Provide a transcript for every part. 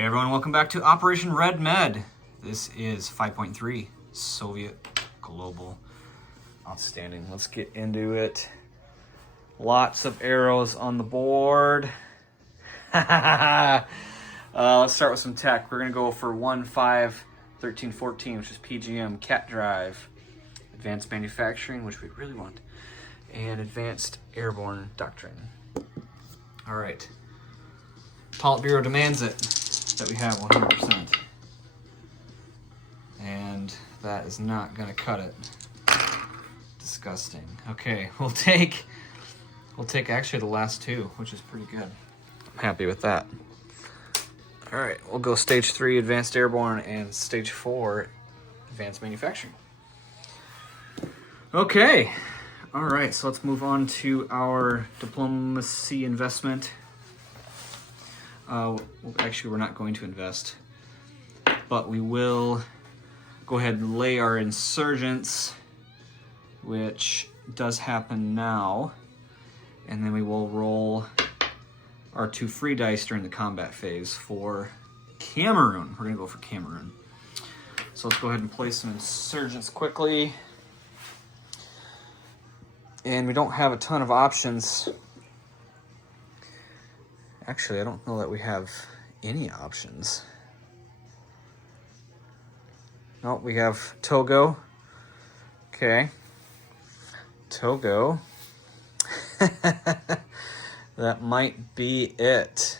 Hey everyone, welcome back to Operation Red Med. This is 5.3 Soviet Global. Outstanding. Let's get into it. Lots of arrows on the board. Let's start with some tech. We're going to go for 1.5.13.14, which is PGM, cat drive, advanced manufacturing, which we really want, and advanced airborne doctrine. All right. Politburo demands it that we have 100%. And that is not going to cut it. Disgusting. Okay, we'll take actually the last two, which is pretty good. I'm happy with that. All right, we'll go stage 3 advanced airborne and stage 4 advanced manufacturing. Okay. All right, so let's move on to our diplomacy investment. Actually, we're not going to invest, but we will go ahead and lay our insurgents, which does happen now, and then we will roll our 2 free dice during the combat phase for Cameroon. We're going to go for Cameroon. So let's go ahead and play some insurgents quickly. And we don't have a ton of options. Actually, I don't know that we have any options. No, we have Togo. Okay. Togo. That might be it.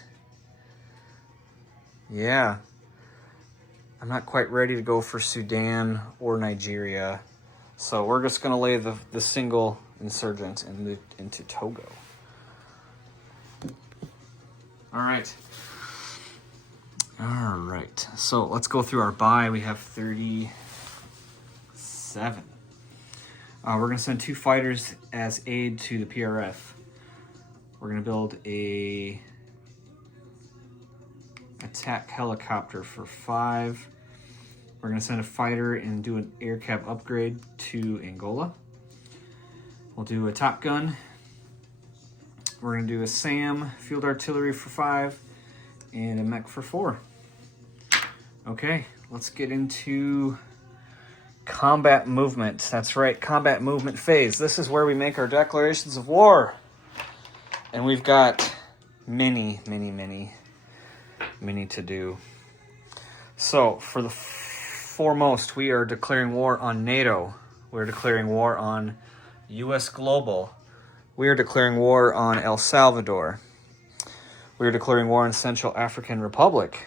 Yeah. I'm not quite ready to go for Sudan or Nigeria. So we're just going to lay the single insurgent into Togo. All right. So let's go through our buy. We have 37. We're going to send 2 fighters as aid to the PRF. We're going to build a attack helicopter for 5. We're going to send a fighter and do an air cap upgrade to Angola. We'll do a Top Gun. We're going to do a SAM, field artillery for 5, and a mech for 4. Okay, let's get into combat movement. That's right, combat movement phase. This is where we make our declarations of war. And we've got many to do. So, for the foremost, we are declaring war on NATO. We're declaring war on U.S. Global. We are declaring war on El Salvador. We are declaring war on Central African Republic.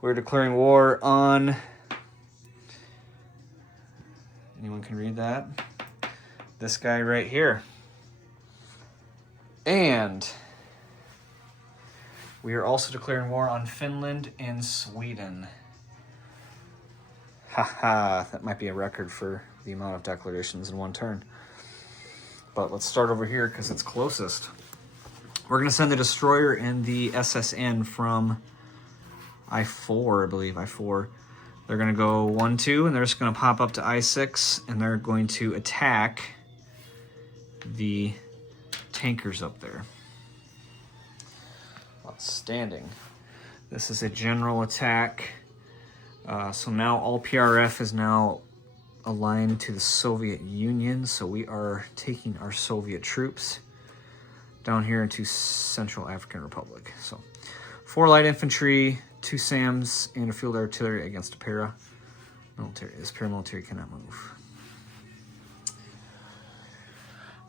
We're declaring war on... Anyone can read that? This guy right here. And we are also declaring war on Finland and Sweden. Haha, that might be a record for the amount of declarations in one turn. But let's start over here because it's closest. We're going to send the destroyer and the SSN from I-4, I believe, I-4. They're going to go 1-2, and they're just going to pop up to I-6, and they're going to attack the tankers up there. Outstanding. This is a general attack. So now all PRF is now aligned to the Soviet Union, so we are taking our Soviet troops down here into Central African Republic. So 4 light infantry, 2 SAMs, and a field artillery against a paramilitary. This paramilitary cannot move.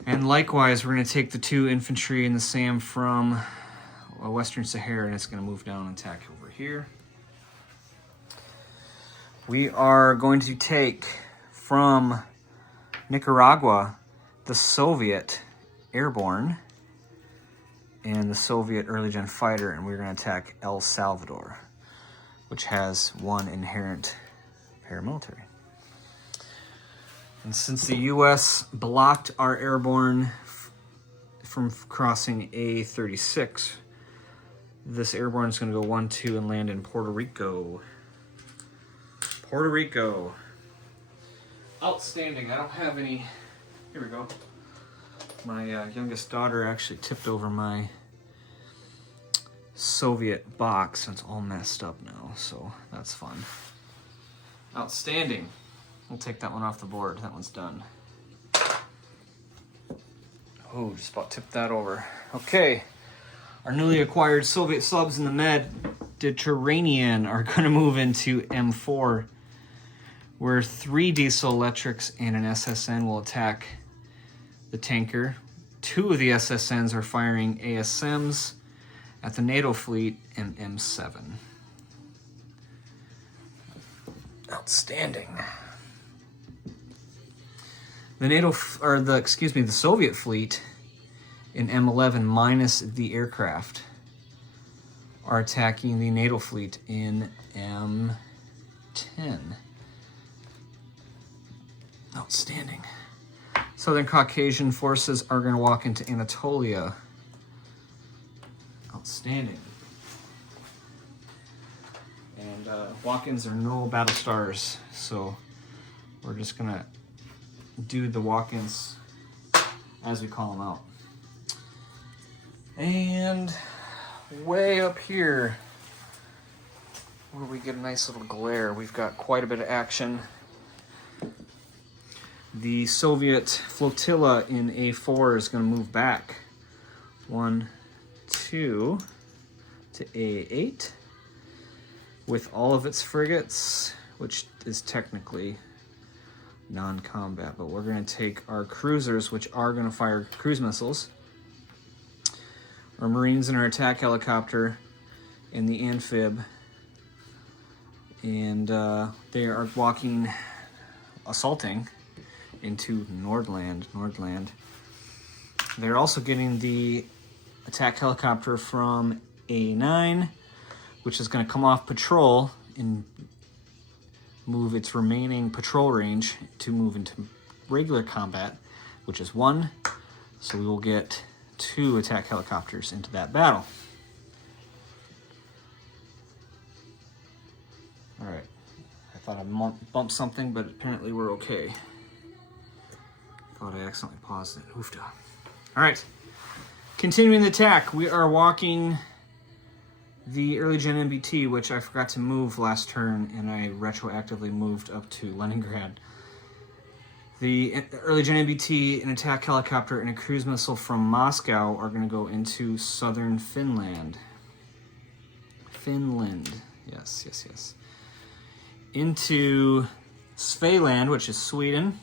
And likewise, we're going to take the 2 infantry and the SAM from Western Sahara, and it's going to move down and attack over here. We are going to take from Nicaragua the Soviet airborne and the Soviet early gen fighter, and we're going to attack El Salvador, which has 1 inherent paramilitary. And since the U.S. blocked our airborne from crossing A36, this airborne is going to go 1-2 and land in Puerto Rico. Puerto Rico. Outstanding. I don't have any... Here we go. My youngest daughter actually tipped over my Soviet box, and it's all messed up now, so that's fun. Outstanding. We'll take that one off the board. That one's done. Oh, just about tipped that over. Okay. Our newly acquired Soviet subs in the Mediterranean are going to move into M4, where 3 diesel electrics and an SSN will attack the tanker. 2 of the SSNs are firing ASMs at the NATO fleet in M7. Outstanding. The Soviet fleet in M11 minus the aircraft are attacking the NATO fleet in M10. Outstanding. Southern Caucasian forces are going to walk into Anatolia. Outstanding. And walk-ins are no battle stars, so we're just going to do the walk-ins as we call them out. And way up here, where we get a nice little glare, we've got quite a bit of action. The Soviet flotilla in A4 is going to move back 1, 2 to A8 with all of its frigates, which is technically non-combat, but we're going to take our cruisers, which are going to fire cruise missiles, our Marines and our attack helicopter, and the amphib, and they are assaulting into Nordland. They're also getting the attack helicopter from A9, which is going to come off patrol and move its remaining patrol range to move into regular combat, which is 1. So we will get 2 attack helicopters into that battle. All right. I thought I bumped something, but apparently we're okay. Thought I accidentally paused it. Oofda. All right. Continuing the attack, we are walking the early gen MBT, which I forgot to move last turn, and I retroactively moved up to Leningrad. The early gen MBT, an attack helicopter, and a cruise missile from Moscow are going to go into southern Finland. Yes. Into Svealand, which is Sweden.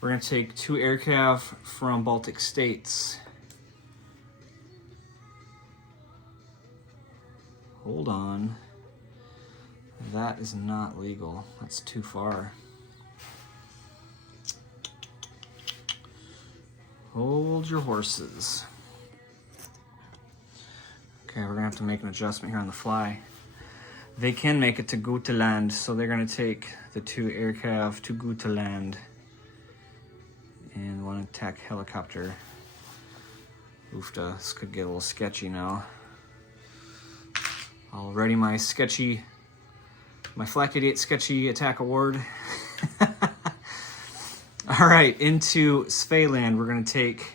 We're going to take 2 aircraft from Baltic states. Hold on. That is not legal. That's too far. Hold your horses. Okay, we're going to have to make an adjustment here on the fly. They can make it to Götaland, so they're going to take the 2 aircraft to Götaland and 1 attack helicopter. Oofda, this could get a little sketchy now. I'll ready my Flak 88 sketchy attack award. All right, into Svealand, we're going to take...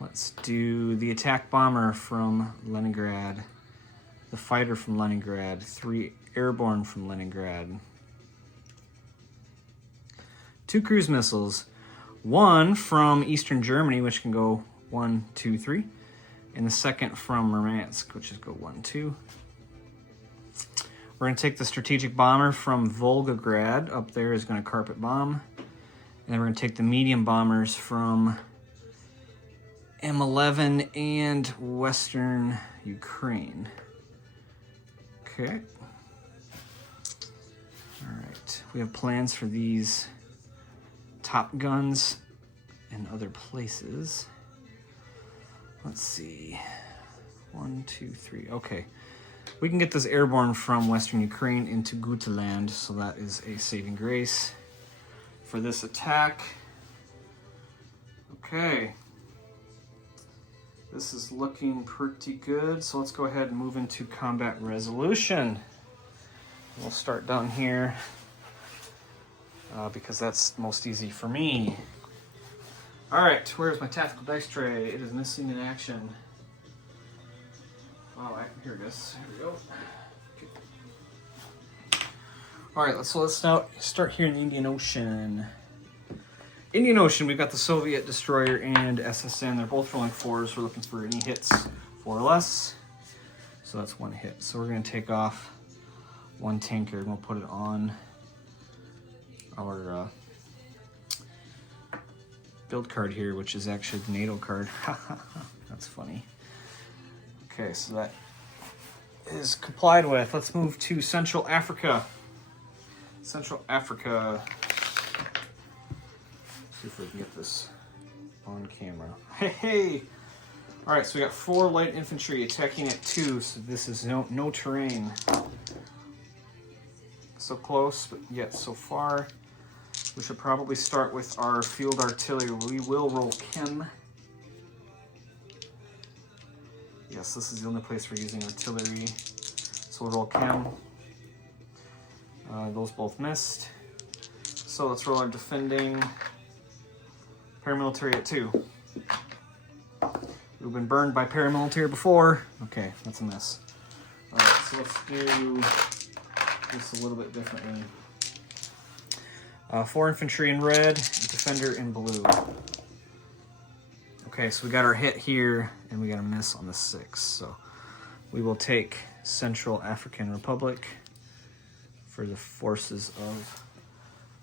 let's do the attack bomber from Leningrad, the fighter from Leningrad, 3 airborne from Leningrad, 2 cruise missiles, 1 from Eastern Germany, which can go 1, 2, 3, and the second from Murmansk, which is go 1, 2. We're going to take the strategic bomber from Volgograd. Up there is going to carpet bomb. And then we're going to take the medium bombers from M11 and Western Ukraine. Okay. All right. We have plans for these Top Guns in other places. Let's see. 1, 2, 3. Okay. We can get this airborne from Western Ukraine into Götaland, so that is a saving grace for this attack. Okay. This is looking pretty good, so let's go ahead and move into combat resolution. We'll start down here because that's most easy for me. All right, where's my tactical dice tray? It is missing in action. Oh, here it is. Here we go. Okay. All right, let's now start here in the Indian Ocean. Indian Ocean, we've got the Soviet destroyer and SSN. They're both rolling 4s. We're looking for any hits, 4 or less. So that's 1 hit. So we're going to take off 1 tanker and we'll put it on our build card here, which is actually the NATO card. That's funny. Okay, so that is complied with. Let's move to Central Africa. Central Africa. Let's see if we can get this on camera. Hey! All right, so we got 4 light infantry attacking at 2, so this is no terrain. So close, but yet so far. We should probably start with our field artillery. We will roll chem. Yes, this is the only place we're using artillery. So we'll roll chem. Those both missed. So let's roll our defending paramilitary at 2. We've been burned by paramilitary before. Okay, that's a miss. All right, so let's do this a little bit differently. 4 infantry in red, defender in blue. Okay, so we got our hit here, and we got a miss on the 6. So we will take Central African Republic for the forces of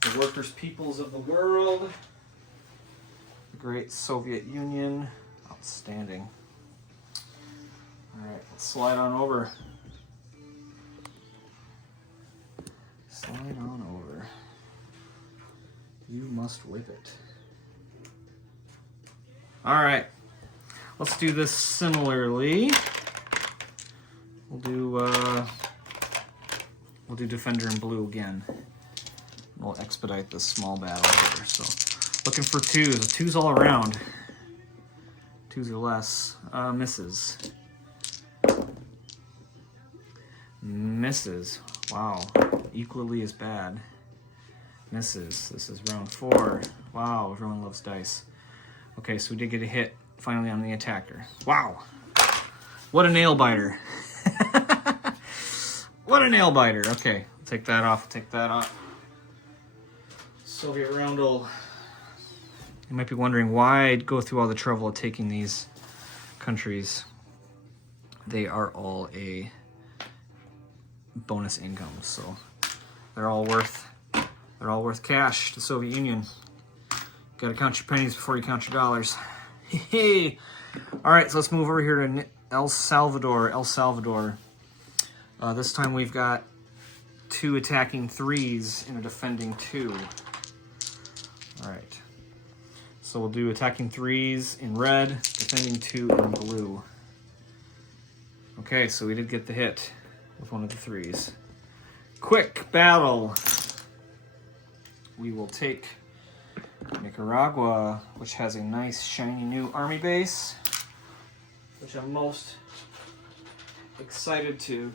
the workers' peoples of the world. The great Soviet Union. Outstanding. All right, let's slide on over. Slide on over. You must whip it. All right, let's do this similarly. We'll do defender in blue again. We'll expedite this small battle here. So, looking for 2s. 2s all around. 2s or less. Misses. Misses. Wow. Equally as bad. Misses. This is round 4. Wow, everyone loves dice. Okay, so we did get a hit finally on the attacker. Wow. What a nail biter. What a nail biter. Okay, take that off. Take that off. Soviet roundel. You might be wondering why I'd go through all the trouble of taking these countries. They are all a bonus income, so they're all worth cash to the Soviet Union. Got to count your pennies before you count your dollars. Hey, all right, so let's move over here to El Salvador. This time we've got 2 attacking 3s and a defending 2. All right. So we'll do attacking 3s in red, defending 2 in blue. Okay, so we did get the hit with one of the 3s. Quick battle. We will take Nicaragua, which has a nice shiny new army base, which I'm most excited to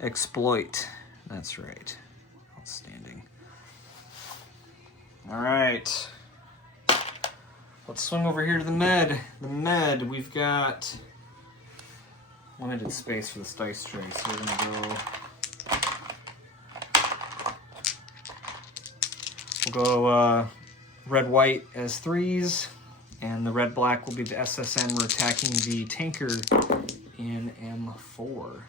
exploit. That's right. Outstanding. All right. Let's swing over here to the Med. The Med, we've got limited space for this dice tray, so we're gonna go red-white as 3s, and the red-black will be the SSN. We're attacking the tanker in M4.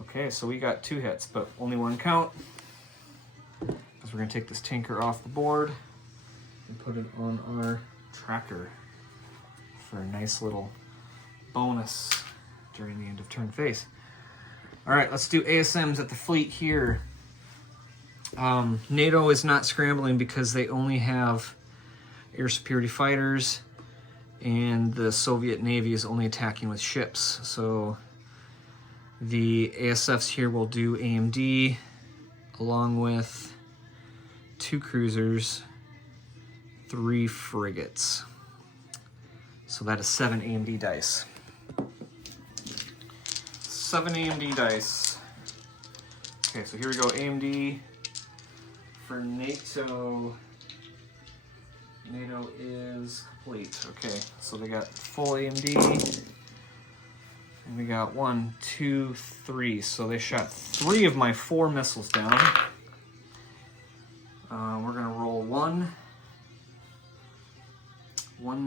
Okay, so we got 2 hits, but only 1 count, because we're gonna take this tanker off the board and put it on our tracker for a nice little bonus during the end of turn phase. All right, let's do ASMs at the fleet here. NATO is not scrambling because they only have air superiority fighters, and the Soviet Navy is only attacking with ships. So the ASFs here will do AMD along with 2 cruisers, 3 frigates. So that is 7 AMD dice. 7 AMD dice. Okay, so here we go. AMD for NATO NATO is complete. Okay, so they got full AMD. And we got 1, 2, 3. So they shot 3 of my 4 missiles down. We're gonna roll one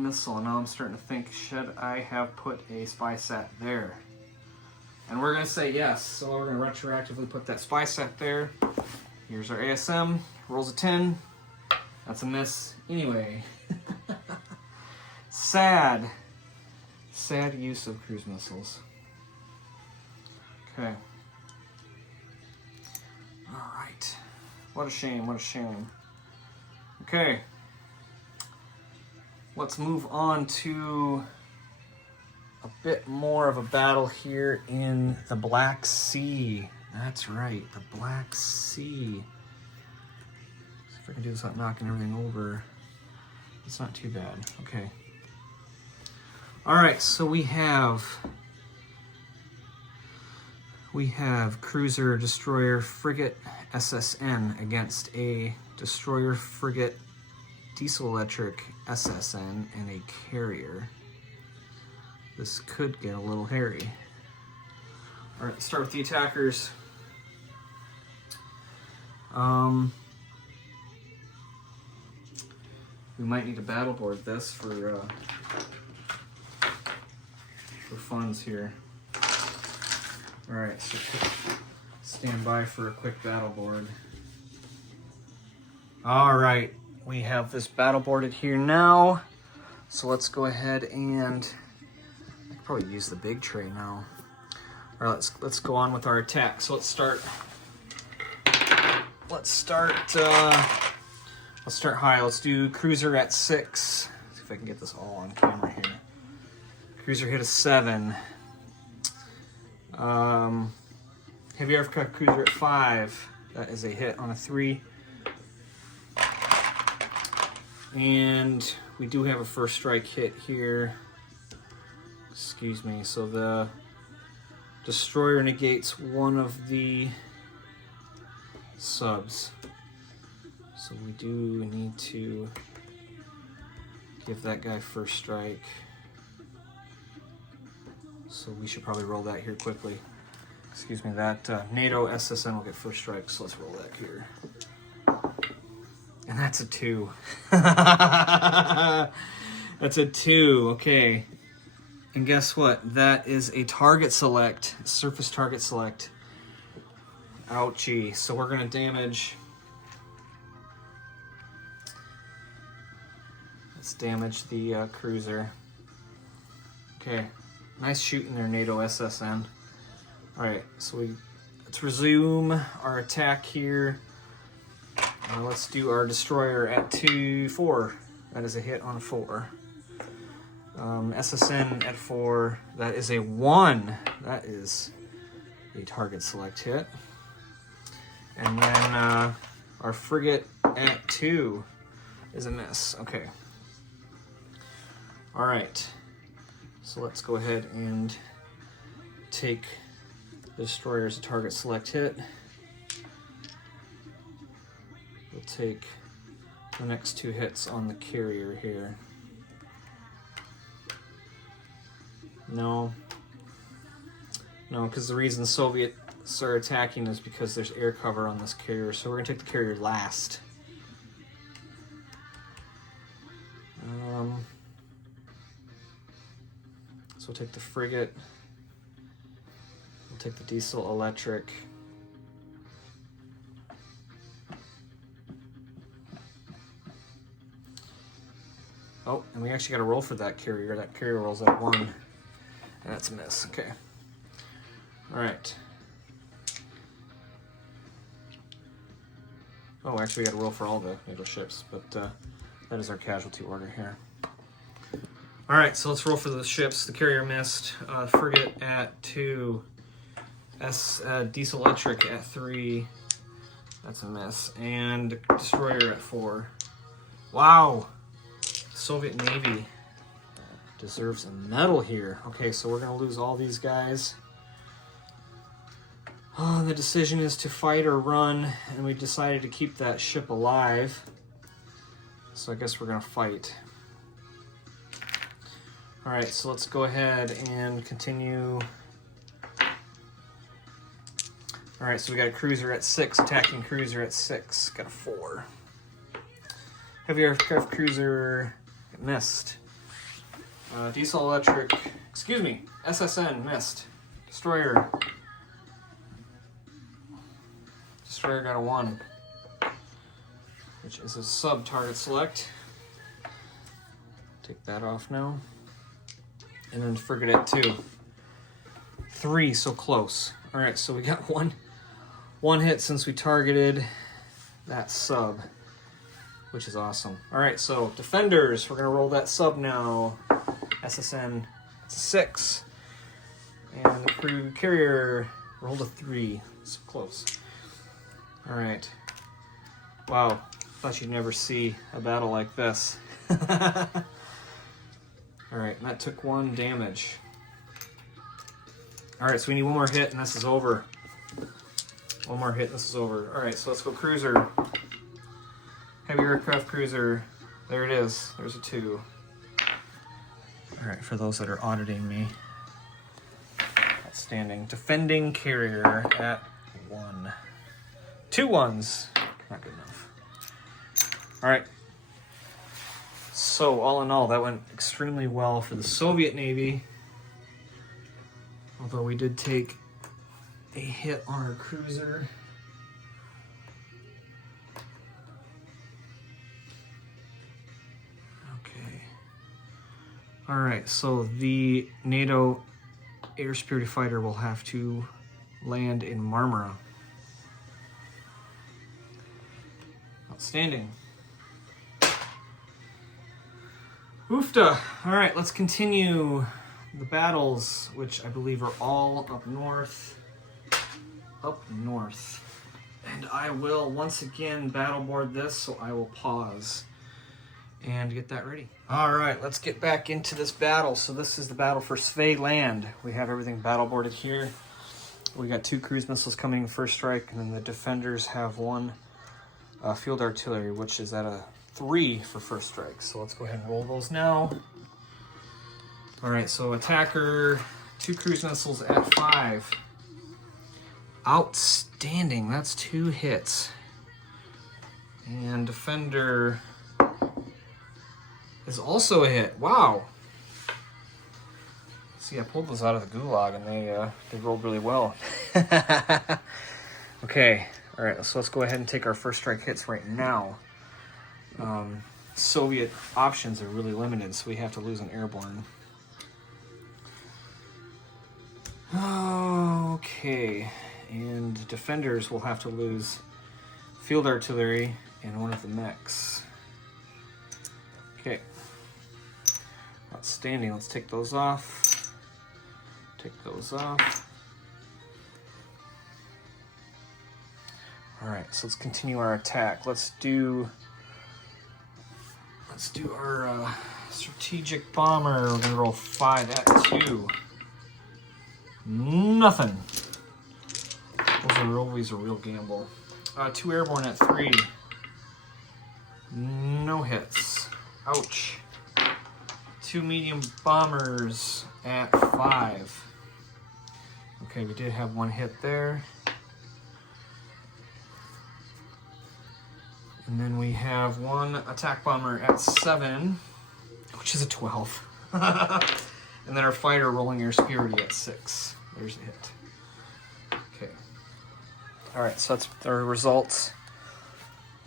missile. Now I'm starting to think, should I have put a spy sat there? And we're gonna say yes. So we're gonna retroactively put that spy sat there. Here's our ASM. Rolls a 10. That's a miss anyway. Sad use of cruise missiles. Okay. All right. What a shame, what a shame. Okay. Let's move on to a bit more of a battle here in the Black Sea. That's right, the Black Sea. See if I can do this without knocking everything over. It's not too bad. Okay. All right, so we have cruiser, destroyer, frigate, SSN against a destroyer, frigate, diesel electric, SSN, and a carrier. This could get a little hairy. All right, let's start with the attackers. We might need to battle board this for funds here. All right, so stand by for a quick battle board. All right, we have this battle boarded here now. So let's go ahead and I could probably use the big tray now. All right, let's go on with our attack. So let's start high. Let's do cruiser at 6. See if I can get this all on camera here. Cruiser hit a 7. Heavy aircraft cruiser at 5. That is a hit on a 3. And we do have a first strike hit here. Excuse me. So the destroyer negates one of the subs. So we do need to give that guy first strike. So we should probably roll that here quickly. Excuse me, that NATO SSN will get first strike, so let's roll that here. And that's a 2. That's a 2, okay. And guess what? That is a target select, surface target select. Ouchie. So we're gonna damage. Let's damage the cruiser. Okay. Nice shooting there, NATO SSN. All right, so let's resume our attack here. Let's do our destroyer at 4. That is a hit on 4. SSN at 4. That is a 1. That is a target select hit. And then our frigate at 2 is a miss. Okay. All right. So let's go ahead and take the destroyer as a target select hit. We'll take the next 2 hits on the carrier here. No, because the reason Soviets are attacking is because there's air cover on this carrier, so we're gonna take the carrier last. So we'll take the frigate, we'll take the diesel electric, oh, and we actually got to roll for that carrier. That carrier rolls at 1, and that's a miss. Okay. All right. Oh, actually we got to roll for all the NATO ships, but that is our casualty order here. All right, so let's roll for the ships. The carrier missed. Frigate at 2. Diesel electric at 3. That's a miss. And destroyer at 4. Wow. Soviet Navy deserves a medal here. Okay, so we're going to lose all these guys. Oh, the decision is to fight or run, and we decided to keep that ship alive. So I guess we're gonna fight. All right, so let's go ahead and continue. All right, so we got a cruiser at 6, attacking cruiser at 6, got a 4. Heavy aircraft cruiser, missed. Diesel electric, excuse me, SSN, missed. Destroyer. Destroyer got a 1, which is a sub-target select. Take that off now. And then frigate at 2. 3, so close. All right, so we got one hit since we targeted that sub, which is awesome. All right, so defenders, we're gonna roll that sub now. SSN, it's a 6. And the crew carrier rolled a 3, so close. All right. Wow, thought you'd never see a battle like this. All right, and that took 1 damage. All right, so we need 1 more hit and this is over. 1 more hit, this is over. All right, so let's go cruiser. Heavy aircraft cruiser, there it is, there's a 2. All right, for those that are auditing me. Outstanding. Defending carrier at 1. 2 1s, not good enough. All right. So all in all, that went extremely well for the Soviet Navy. Although we did take a hit on our cruiser. Okay. All right, so the NATO air superiority fighter will have to land in Marmara. Outstanding. Oofta. All right, let's continue the battles, which I believe are all up north. Up north. And I will once again battle board this, so I will pause and get that ready. All right, let's get back into this battle. So this is the battle for Sve Land. We have everything battle boarded here. We got 2 cruise missiles coming in first strike, and then the defenders have 1 field artillery, which is at a 3 for first strike. So let's go ahead and roll those now. All right, so attacker, 2 cruise missiles at 5. Outstanding, that's 2 hits. And defender is also a hit. Wow. See, I pulled those out of the gulag and they rolled really well. Okay, all right, so let's go ahead and take our first strike hits right now. Soviet options are really limited, so we have to lose an airborne. Okay, and defenders will have to lose field artillery and 1 of the mechs. Okay, outstanding. Let's take those off. Take those off. All right, so let's continue our attack. Let's do our strategic bomber. We're gonna roll 5 at 2. Nothing. Those are always a real gamble. 2 airborne at 3. No hits. Ouch. 2 medium bombers at 5. Okay, we did have 1 hit there. And then we have 1 attack bomber at 7, which is a 12. And then our fighter rolling air superiority at 6. There's a hit. Okay. All right, so that's our results.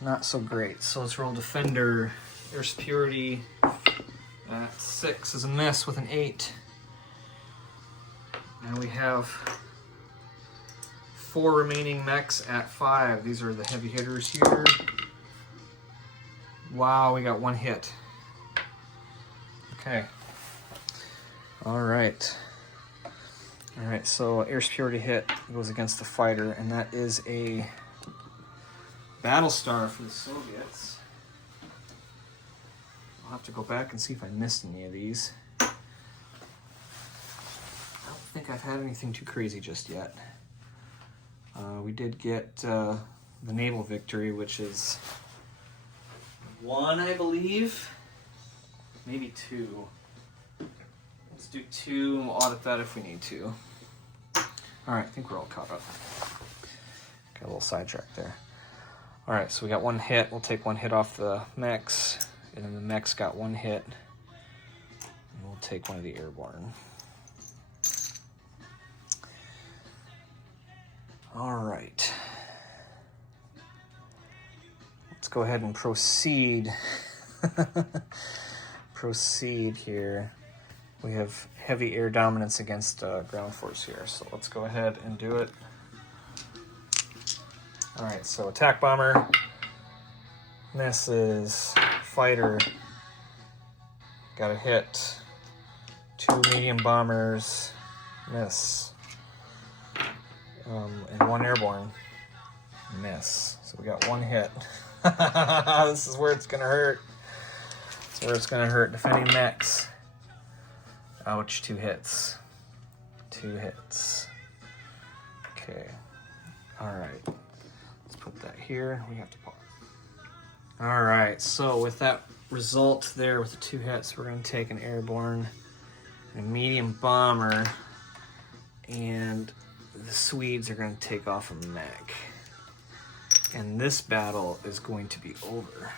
Not so great. So let's roll defender. Air superiority at 6 is a miss with an 8. And we have 4 remaining mechs at 5. These are the heavy hitters here. Wow, we got 1 hit. Okay. All right. All right, so air superiority hit goes against the fighter, and that is a battle star for the Soviets. I'll have to go back and see if I missed any of these. I don't think I've had anything too crazy just yet. We did get the naval victory, which is 1, I believe. Maybe 2. Let's do 2, and we'll audit that if we need to. All right, I think we're all caught up. Got a little sidetrack there. All right, so we got 1 hit. We'll take 1 hit off the mechs, and then the mechs got 1 hit. And we'll take 1 of the airborne. All right. Let's go ahead and proceed. Proceed here. We have heavy air dominance against ground force here, so let's go ahead and do it. All right, so attack bomber misses, fighter got a hit, 2 medium bombers miss, and 1 airborne miss. So we got 1 hit. This is where it's gonna hurt. This is where it's gonna hurt. Defending mechs. Ouch, 2 hits. 2 hits. Okay. All right. Let's put that here. We have to pause. All right. So with that result there with the 2 hits, we're going to take an airborne, a medium bomber, and the Swedes are going to take off a mech. And this battle is going to be over.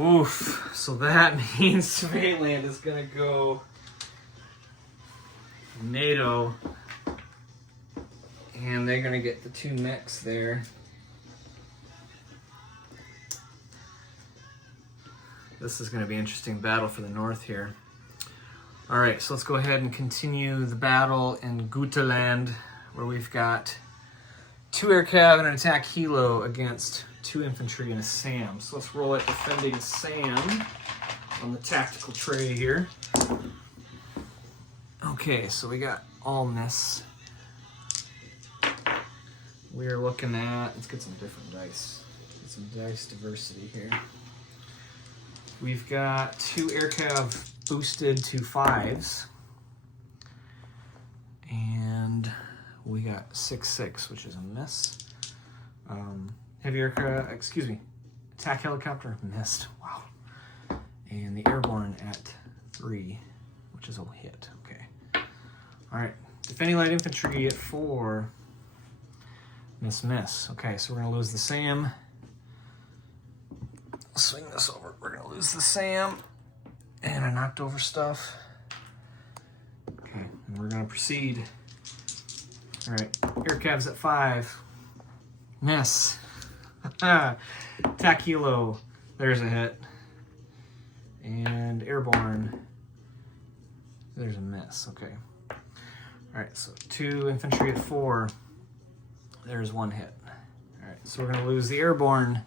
Oof, so that means Surveilland is gonna go NATO, and they're gonna get the 2 mechs there. This is gonna be an interesting battle for the north here. All right, so let's go ahead and continue the battle in Guteland, where we've got 2 air cav and an attack helo against 2 infantry and a SAM. So let's roll it defending SAM on the tactical tray here. Okay, so we got all miss. We're looking at, let's get some different dice. Get some dice diversity here. We've got 2 air cav boosted to 5s. And we got 6-6, which is a miss. Heavy aircraft, excuse me, attack helicopter missed. Wow. And the airborne at 3, which is a hit. Okay. All right. Defending light infantry at 4. Miss. Okay, so we're gonna lose the SAM. Swing this over. We're gonna lose the SAM, and I knocked over stuff. Okay, and we're gonna proceed. All right, air cavs at 5. Miss. Attack helo. There's a hit. And airborne. There's a miss. Okay. All right, so 2 infantry at 4. There's 1 hit. All right, so we're going to lose the airborne.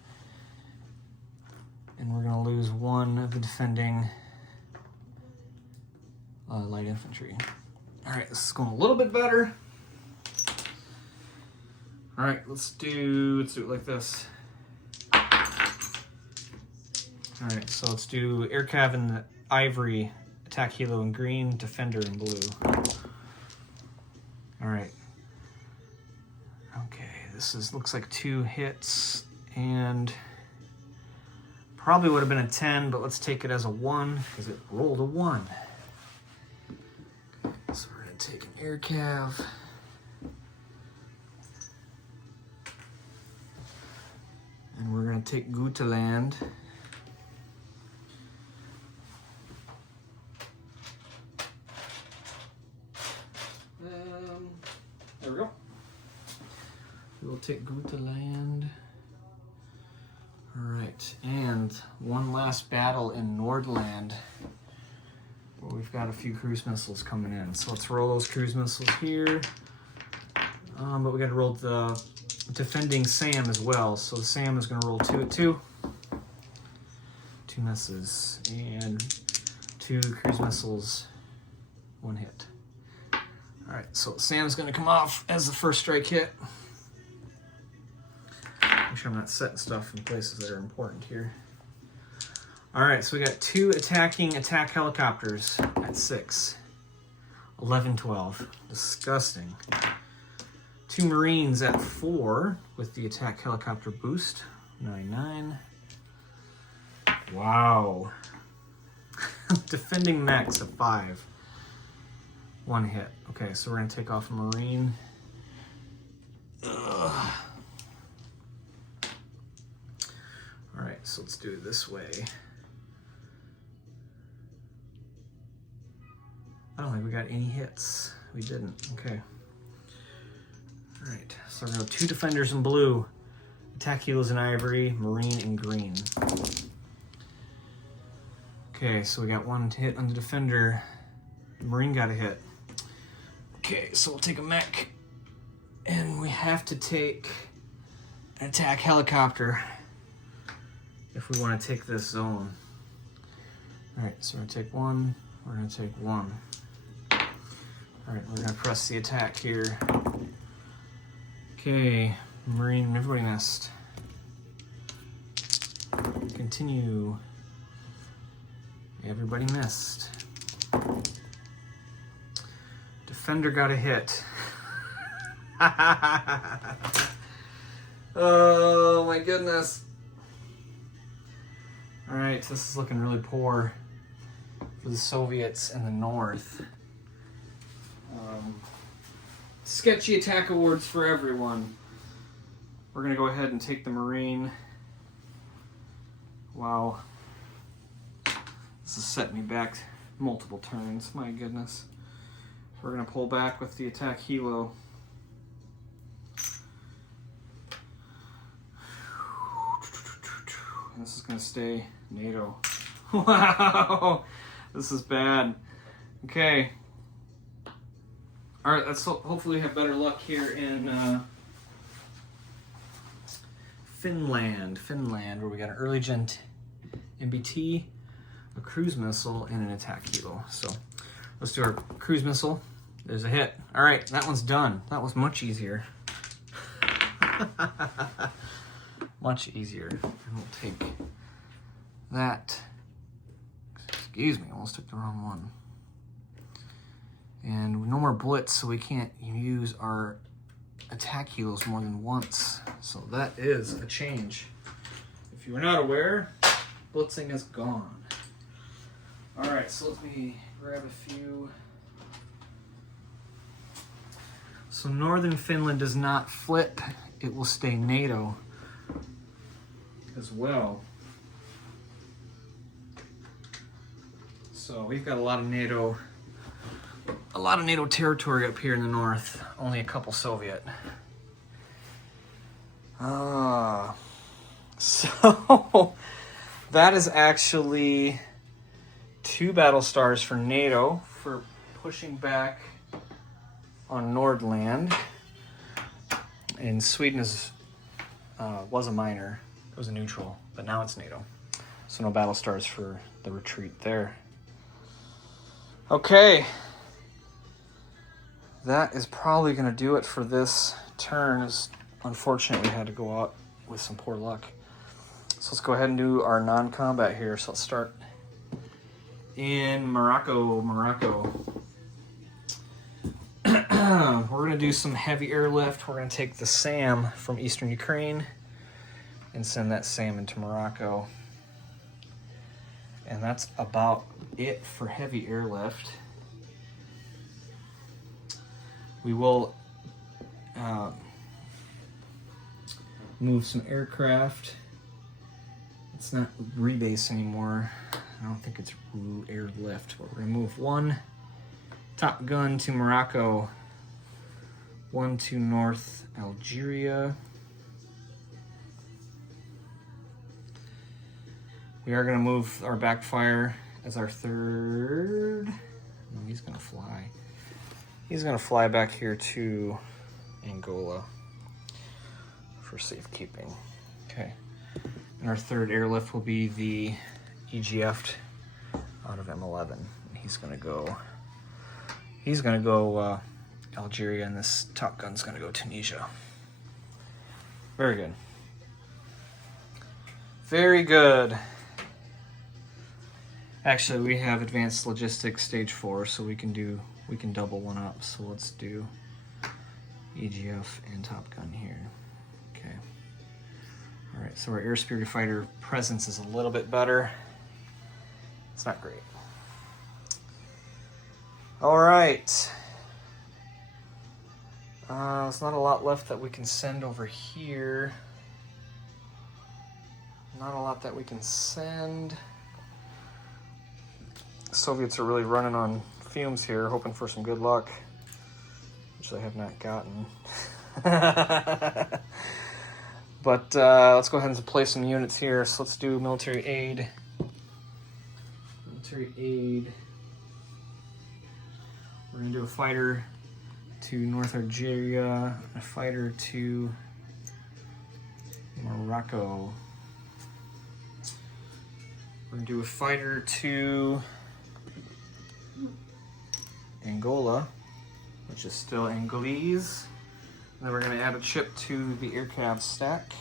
And we're going to lose 1 of the defending light infantry. All right, this is going a little bit better. All right, let's do it like this. All right, so let's do air cav in the ivory, attack helo in green, defender in blue. All right. Okay, this looks like 2 hits, and probably would have been a 10, but let's take it as a 1 because it rolled a 1. So we're gonna take an air cav. And we're going to take Guteland. There we go. We will take Guteland. All right, and one last battle in Nordland, where we've got a few cruise missiles coming in. So let's roll those cruise missiles here. But we got to roll the defending SAM as well. So the SAM is going to roll 2 at 2. 2 misses. And 2 cruise missiles, 1 hit. Alright, so SAM's going to come off as the first strike hit. Make sure I'm not setting stuff in places that are important here. Alright, so we got 2 attacking attack helicopters at 6. 11-12. Disgusting. 2 Marines at 4 with the attack helicopter boost. 99. Wow. Defending mechs of 5. 1 hit. Okay, so we're gonna take off a Marine. Ugh. All right, so let's do it this way. I don't think we got any hits. We didn't. Okay. All right, so we're gonna go 2 defenders in blue, attack heals in ivory, Marine in green. Okay, so we got 1 hit on the defender. The Marine got a hit. Okay, so we'll take a mech, and we have to take an attack helicopter if we want to take this zone. All right, so we're gonna take 1. We're gonna take 1. All right, we're gonna press the attack here. Okay, Marine, everybody missed. Continue. Everybody missed. Defender got a hit. Oh my goodness. All right, this is looking really poor for the Soviets in the north. Sketchy attack awards for everyone. We're gonna go ahead and take the Marine. Wow. This is setting me back multiple turns, my goodness. We're gonna pull back with the attack helo. This is gonna stay NATO. Wow, this is bad. Okay. All right, let's hopefully have better luck here in Finland, where we got an early gen MBT, a cruise missile, and an attack helo. So let's do our cruise missile. There's a hit. All right, that one's done. That was much easier. Much easier. And we'll take that. Excuse me, almost took the wrong one. And no more blitz, so we can't use our attack heals more than once. So that is a change. If you were not aware, blitzing is gone. All right, so let me grab a few. So northern Finland does not flip. It will stay NATO as well. So we've got a lot of NATO territory up here in the north. Only a couple Soviet. So that is actually 2 battle stars for NATO for pushing back on Nordland. And Sweden was a minor. It was a neutral, but now it's NATO. So no battle stars for the retreat there. Okay. That is probably going to do it for this turn. Unfortunately, we had to go out with some poor luck. So let's go ahead and do our non-combat here. So let's start in Morocco. We're going to do some heavy airlift. We're going to take the SAM from eastern Ukraine and send that SAM into Morocco. And that's about it for heavy airlift. We will move some aircraft. It's not rebase anymore. I don't think it's airlift, but we're gonna move 1 Top Gun to Morocco, 1 to North Algeria. We are gonna move our backfire as our 3rd. No, he's gonna fly. He's gonna fly back here to Angola for safekeeping. Okay. And our 3rd airlift will be the EGF out of M11. He's gonna go Algeria, and this Top Gun's gonna go Tunisia. Very good. Very good. Actually, we have advanced logistics stage 4, so we can double one up. So let's do EGF and Top Gun here. Okay. All right, So our air superior fighter presence is a little bit better. It's not great. All right. There's not a lot left that we can send over here. Not a lot that we can send. The Soviets are really running on fumes here, hoping for some good luck, which they have not gotten. But let's go ahead and play some units here. So let's do military aid. Military aid. We're going to do a fighter to North Algeria, a fighter to Morocco. We're going to do a fighter to Angola, which is still Angolese. And then we're going to add a chip to the aircraft stack.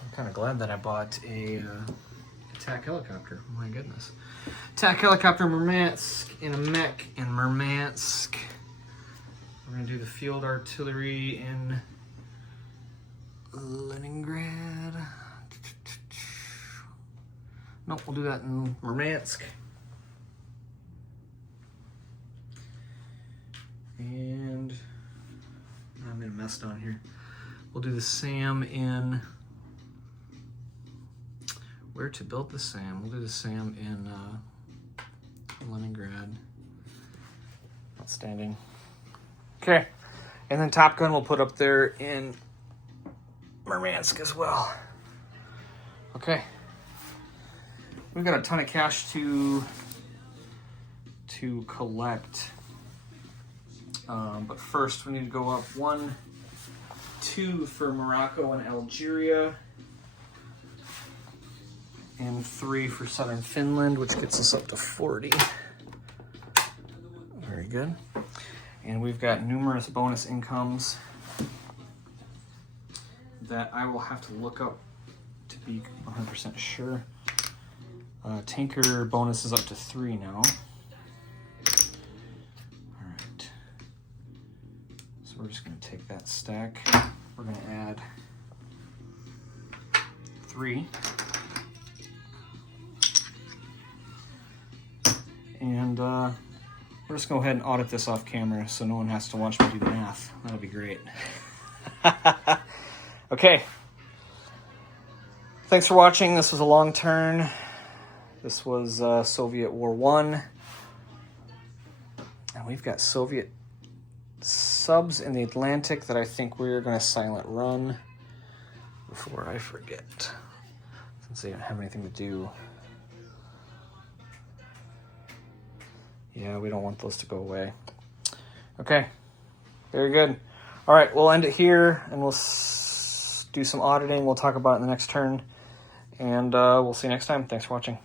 I'm kind of glad that I bought a attack helicopter. Oh my goodness. Attack helicopter Murmansk and a mech in Murmansk. We're going to do the field artillery in Leningrad. Nope, we'll do that in Murmansk. And I'm in a mess down here. We'll do the SAM in, where to build the SAM? We'll do the SAM in Leningrad. Outstanding. Okay, and then Top Gun we'll put up there in Murmansk as well. Okay, we've got a ton of cash to collect. But first we need to go up 1, 2 for Morocco and Algeria, and 3 for southern Finland, which gets us up to 40. Very good. And we've got numerous bonus incomes that I will have to look up to be 100% sure. Tanker bonus is up to 3 now. We're just going to take that stack. We're going to add 3. And we're just going to go ahead and audit this off camera so no one has to watch me do the math. That'll be great. Okay. Thanks for watching. This was a long turn. This was Soviet War 1. And we've got Soviet subs in the Atlantic that I think we're going to silent run before I forget, since they don't have anything to do. Yeah, we don't want those to go away. Okay, very good. All right, we'll end it here, and we'll do some auditing. We'll talk about it in the next turn, and we'll see you next time. Thanks for watching.